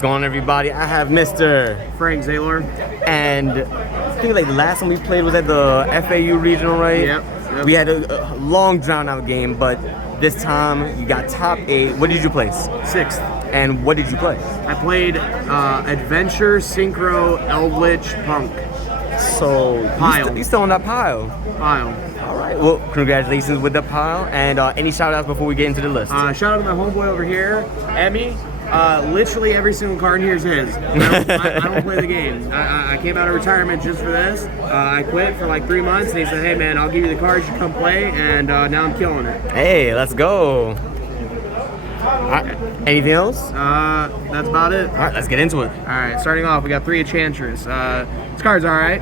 What's going on, everybody? I have Mr. Frank Zaylor. And I think like the last time we played was at the FAU regional, right? Yep. We had a long drawn out game, but this time you got top 8. What did you place? 6th. And what did you play? I played Adventure, Synchro, Eldlich, p.u.n.k. So Pile. you still on that pile? Pile. All right. Well, congratulations with the pile. And any shout outs before we get into the list? Shout out to my homeboy over here, Emmy. Literally every single card in here is his. I don't play the game. I came out of retirement just for this. I quit for like 3 months, and he said, "Hey man, I'll give you the cards. You come play," and now I'm killing it. Hey, let's go. Anything else? That's about it. All right, let's get into it. All right, starting off, we got 3 Enchantress. This card's all right.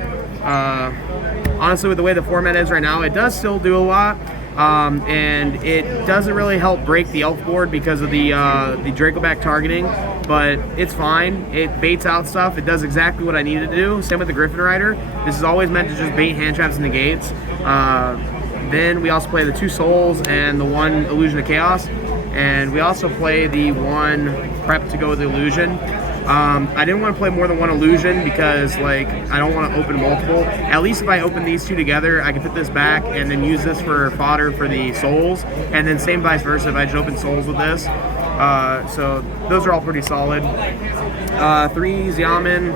Honestly, with the way the format is right now, it does still do a lot. And it doesn't really help break the elf board because of the Dracoback targeting, but it's fine. It baits out stuff. It does exactly what I need it to do. Same with the Griffin Rider. This is always meant to just bait hand traps and negates. Then we also play the 2 Souls and the 1 Illusion of Chaos, and we also play the 1 Prep to go with the Illusion. I didn't want to play more than 1 illusion because like I don't want to open multiple. At least if I open these 2 together, I can put this back and then use this for fodder for the souls, and then same vice versa if I just open souls with this. So those are all pretty solid. 3 Xiamen,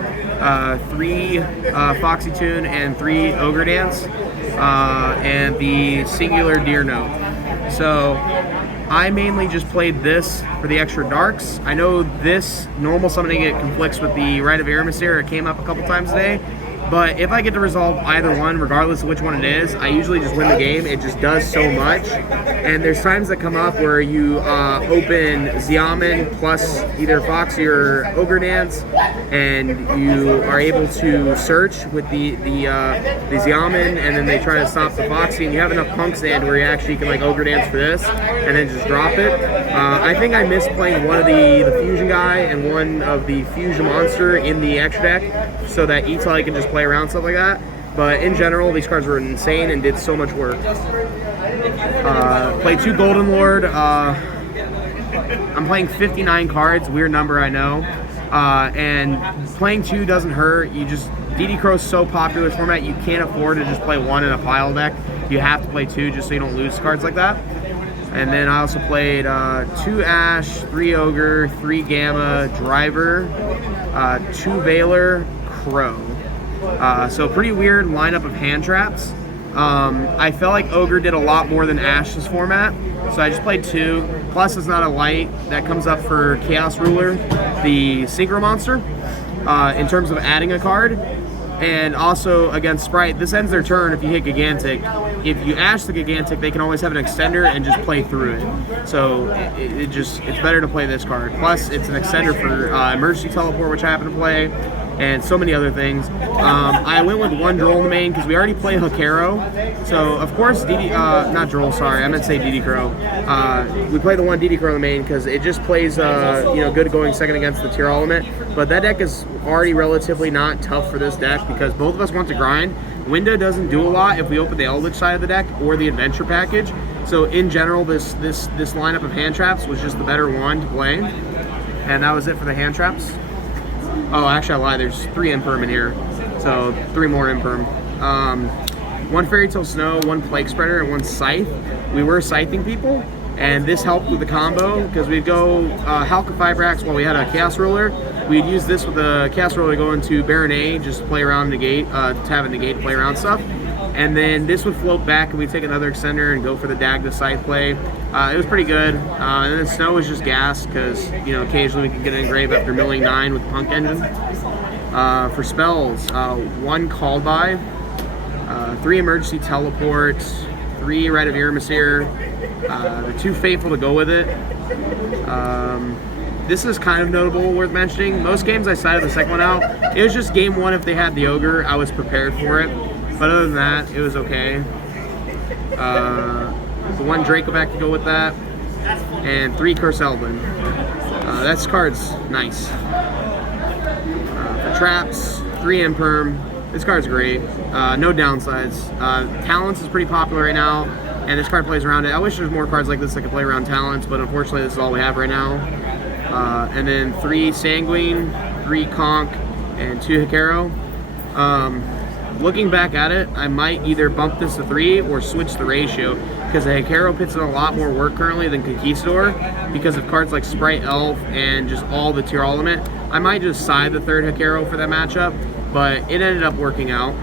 3 Foxy Tune, and 3 Ogre Dance, and the singular Deer Note. So I mainly just played this for the extra darks. I know this normal summoning it conflicts with the Rite of Aramesir. It came up a couple times today. But if I get to resolve either one, regardless of which one it is, I usually just win the game. It just does so much. And there's times that come up where you open Xiamen plus either Foxy or Ogre Dance, and you are able to search with the Xiamen, and then they try to stop the Foxy, and you have enough punks stand where you actually can like Ogre Dance for this, and then just drop it. I think I missed playing one of the Fusion guy and one of the Fusion monster in the extra deck, so that Eldlich can just play around, stuff like that. But in general, these cards were insane and did so much work. Played 2 Golden Lord. I'm playing 59 cards, weird number I know. And playing 2 doesn't hurt. You just, DD Crow's so popular in this format, you can't afford to just play 1 in a pile deck. You have to play 2 just so you don't lose cards like that. And then I also played 2 Ash, 3 Ogre, 3 Gamma, Driver, 2 Veiler, Crow. So pretty weird lineup of hand traps. I felt like Ogre did a lot more than Ash this format, so I just played 2. Plus it's not a light that comes up for Chaos Ruler, the Synchro monster, in terms of adding a card. And also against Sprite, this ends their turn if you hit Gigantic. If you Ash the Gigantic, they can always have an extender and just play through it. So it's better to play this card. Plus it's an extender for Emergency Teleport, which I happen to play, and so many other things. I went with 1 Droll in the main because we already play Hakero. So of course not Droll, sorry, I meant to say DD Crow. We play the 1 DD Crow in the main because it just plays good going second against the tier element. But that deck is already relatively not tough for this deck because both of us want to grind. Window doesn't do a lot if we open the Eldlich side of the deck or the Adventure package. So in general, this lineup of hand traps was just the better one to play. And that was it for the hand traps. Oh, actually I lied, there's 3 Imperm in here. So 3 more Imperm. 1 Fairy Tale Snow, 1 Plague Spreader, and 1 Scythe. We were scything people, and this helped with the combo because we'd go Halka Fibrax while we had a Chaos Ruler. We'd use this with the Chaos Ruler to go into Baron A, just play around negate, to have a negate, play around stuff. And then this would float back and we'd take another extender and go for the Dag the Scythe play. It was pretty good. And then Snow was just gas because, occasionally we could get an engrave after milling 9 with the Punk engine. For spells, 1 Called By, 3 Emergency Teleport, 3 Rite of Aramesir, the 2 Faithful to go with it. This is kind of notable, worth mentioning. Most games I sided the second one out. It was just game 1 if they had the Ogre, I was prepared for it. But other than that, it was okay. The 1 Dracoback to go with that, and 3 Curse Eldlich. That card's nice. For traps, 3 Imperm. This card's great. No downsides. Talents is pretty popular right now, and this card plays around it. I wish there was more cards like this that could play around Talents, but unfortunately this is all we have right now. and then 3 Sanguine, 3 Conch, and 2 Hikaro. Looking back at it, I might either bump this to 3 or switch the ratio, because the Hikaro puts in a lot more work currently than Conquistador because of cards like Sprite Elf and just all the tier element. I might just side the 3rd Hikaro for that matchup, but it ended up working out.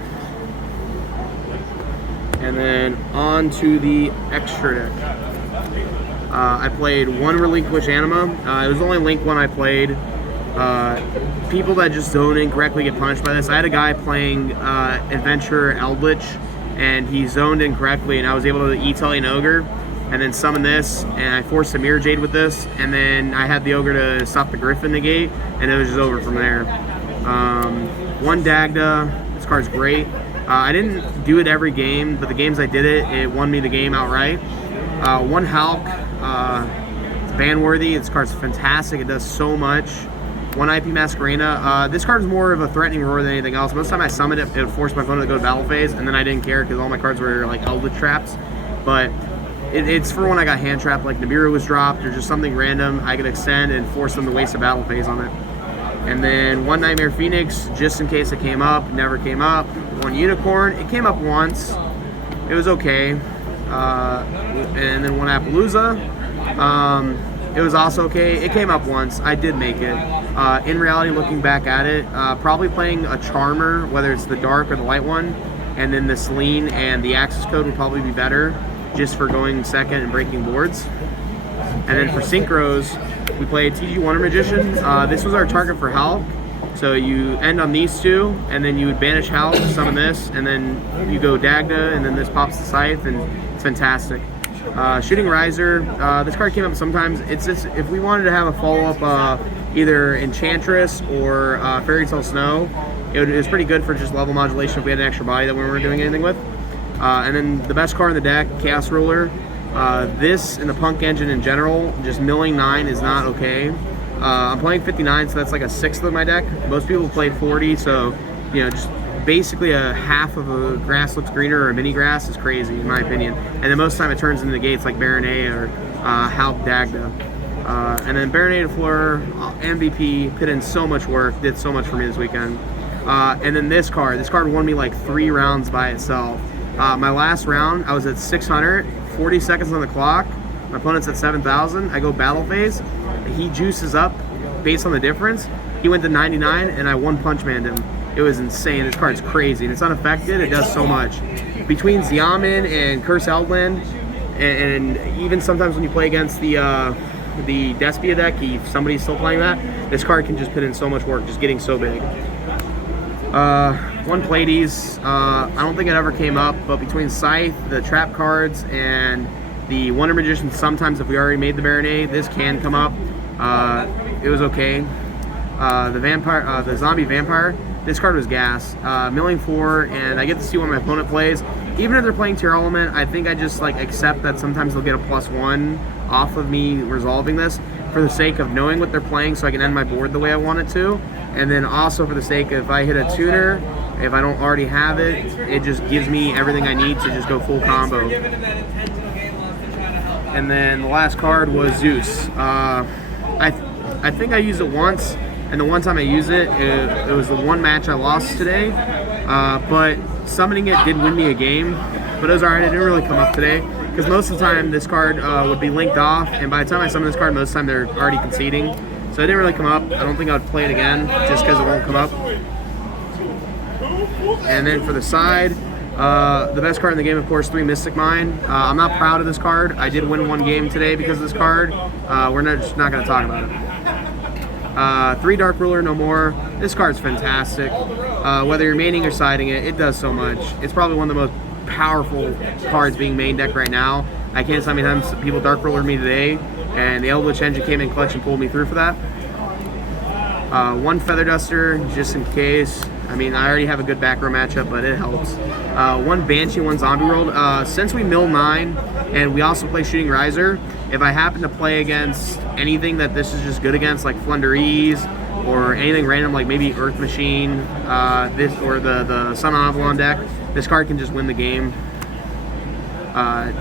And then on to the extra deck. I played 1 Relinquish Anima. It was the only Link one I played. People that just zone incorrectly get punished by this. I had a guy playing Adventurer Eldlich, and he zoned incorrectly, and I was able to Italian Ogre, and then summon this, and I forced a Mirror Jade with this, and then I had the Ogre to stop the Griffin negate, and it was just over from there. 1 Dagda. This card's great. I didn't do it every game, but the games I did it, it won me the game outright. 1 Hulk. It's ban worthy. This card's fantastic. It does so much. 1 IP Masquerena. This card is more of a threatening roar than anything else. Most of the time I summoned it, it would force my opponent to go to battle phase, and then I didn't care because all my cards were like Eldlich traps. But it's for when I got hand trapped, like Nibiru was dropped or just something random, I could extend and force them to waste a battle phase on it. And then 1 Nightmare Phoenix, just in case it came up, never came up. 1 Unicorn, it came up once. It was okay. And then 1 Appaloosa. It was also okay. It came up once. I did make it. In reality, looking back at it, probably playing a Charmer, whether it's the dark or the light one, and then the Selene and the Access Code would probably be better, just for going second and breaking boards. And then for Synchros, we played TG Wonder Magician. This was our target for Hulk. So you end on these 2, and then you would banish Hulk, summon this, and then you go Dagda, and then this pops the Scythe, and it's fantastic. Shooting Riser, this card came up sometimes. It's just, if we wanted to have a follow-up, either Enchantress or Fairy Tale Snow, it was pretty good for just level modulation if we had an extra body that we weren't doing anything with. And then the best card in the deck, Chaos Ruler. This and the Punk engine in general, just milling 9 is not okay. I'm playing 59, so that's like a 1/6 of my deck. Most people play 40, so you know, just basically a half of a grass looks greener or a mini grass is crazy in my opinion. And then most of the time it turns into gates like Baronet or Halk Dagda. And then Baronet Fleur, MVP, put in so much work, did so much for me this weekend. And then this card won me like 3 rounds by itself. My last round, I was at 600, 40 seconds on the clock. My opponent's at 7,000. I go battle phase. He juices up based on the difference. He went to 99, and I 1-punch-manned him. It was insane. This card's crazy, and it's unaffected. It does so much. Between Xiamen and Curse Eldland, and even sometimes when you play against the Despia deck, if somebody's still playing that, this card can just put in so much work, just getting so big. 1 Pleiades. I don't think it ever came up, but between Scythe, the trap cards, and the Wonder Magician, sometimes if we already made the Baronet, this can come up. It was okay. The Vampire, the Zombie Vampire, this card was gas. Milling 4, and I get to see what my opponent plays. Even if they're playing Tier Element, I think I just like accept that sometimes they'll get a +1 off of me resolving this for the sake of knowing what they're playing so I can end my board the way I want it to. And then also for the sake of if I hit a tuner, if I don't already have it, it just gives me everything I need to just go full combo. And then the last card was Zeus. I think I used it once, and the one time I used it, it was the 1 match I lost today. But summoning it did win me a game, but it was alright. It didn't really come up today because most of the time this card would be linked off, and by the time I summon this card, most of the time they're already conceding. So it didn't really come up. I don't think I would play it again just because it won't come up. And then for the side, the best card in the game, of course, 3 Mystic Mine. I'm not proud of this card. I did win 1 game today because of this card. We're just not going to talk about it. 3 Dark Ruler, no more. This card's fantastic. Whether you're maining or siding it, it does so much. It's probably one of the most powerful cards being main deck right now. I can't tell how many times people Dark Rulered me today, and the Eldlich engine came in clutch and pulled me through for that. 1 Feather Duster, just in case. I mean, I already have a good back row matchup, but it helps. 1 Banshee, 1 Zombie World. Since we mill 9, and we also play Shooting Riser, if I happen to play against anything that this is just good against, like Flundereeze, or anything random like maybe Earth Machine, this or the Sun Avalon deck, this card can just win the game.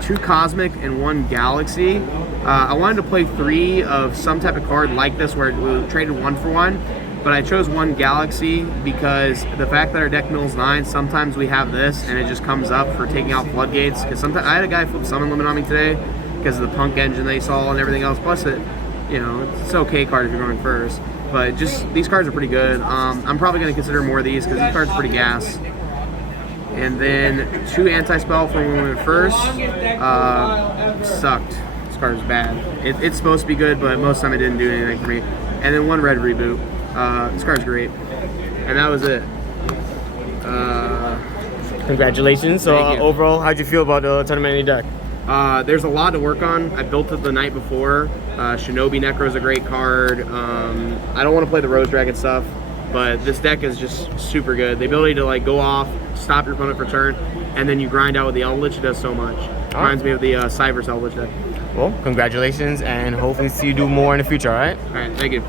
2 Cosmic and 1 Galaxy. I wanted to play 3 of some type of card like this where we traded 1 for 1, but I chose 1 Galaxy because the fact that our deck mills 9, sometimes we have this and it just comes up for taking out floodgates. Because sometimes I had a guy flip summon limit on me today because of the Punk engine they saw and everything else. Plus it, you know, it's an okay card if you're going first. But just these cards are pretty good. I'm probably going to consider more of these because these cards are pretty gas. And then 2 anti-spell for when we went first. Sucked. This card is bad. It's supposed to be good, but most of the time it didn't do anything for me. And then 1 red reboot. This card's great. And that was it. Congratulations. So overall, how'd you feel about the tournament in your deck? There's a lot to work on. I built it the night before. Shinobi Necro is a great card. I don't want to play the Rose Dragon stuff, but this deck is just super good. The ability to like go off, stop your opponent for turn, and then you grind out with the Eldlich does so much. Reminds me of the Cyber's Eldlich deck. Well, congratulations, and hopefully see you do more in the future, all right? All right, thank you.